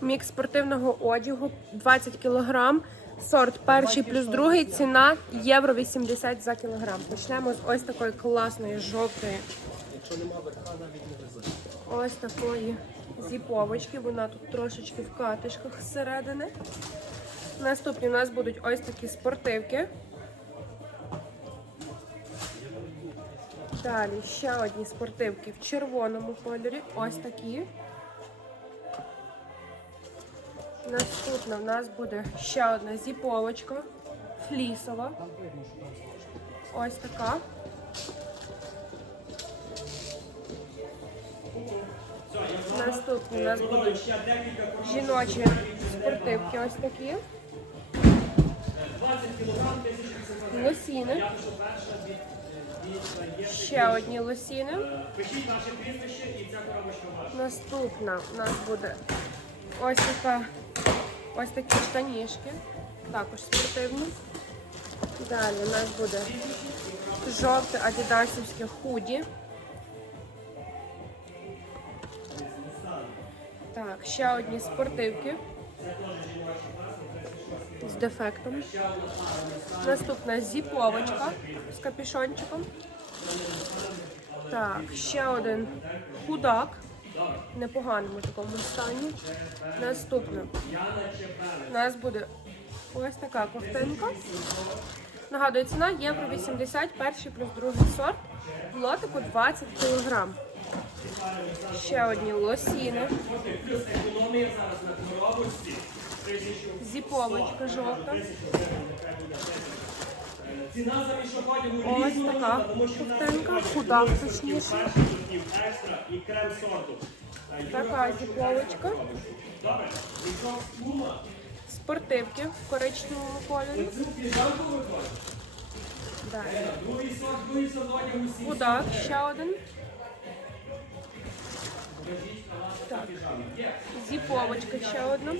Мікс спортивного одягу 20 кг. Сорт перший плюс другий. Ціна євро 80 за кілограм. Почнемо з ось такої класної жовтої. Ось такої зіповочки. Вона тут трошечки в катишках зсередини. Наступні у нас будуть ось такі спортивки. Далі ще одні спортивки в червоному кольорі. Ось такі. Наступна в нас буде ще одна зіповочка. Флісова. Ось така. Наступні у нас будуть жіночі спортивки ось такі. Лосіни. Ще одні лосіни. Наступна у нас буде ось така, ось такі штанішки. Також спортивні. Далі у нас буде жовте адідасівське худі. Так, ще одні спортивки з дефектом. Наступна зіповочка з капюшончиком. Так, ще один худак. Непоганому такому стані. Наступне. У нас буде ось така ковтинка. Нагадую, ціна євро 80, перший плюс другий сорт. Лотику 20 кг. Ще одні лосіни. Зіповочка жовта. Ціна за мішок одягу Ось така ковтинка, худа точніше. Така зіповочка. Добре. Спортивки в коричневому кольорі. Худак, ще один. Так. Зіповочка ще одна.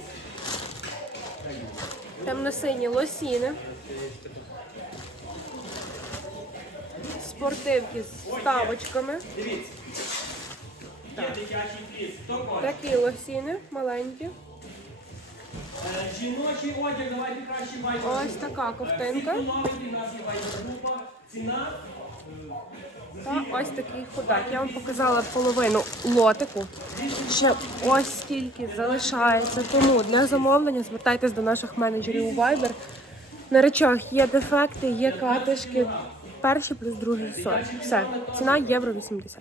Темно-сині лосіни. Спортивки з ставочками. Такі лосіни маленькі. Жіночий одяг, давайте краще бачимо. Ось така ковтинка. Ціна Та ось такий худак. Я вам показала половину лотику. Ще ось скільки залишається. Тому для замовлення звертайтесь до наших менеджерів у Viber. На речах є дефекти, є катишки. Перший плюс другий сорт. Все. Ціна євро 80.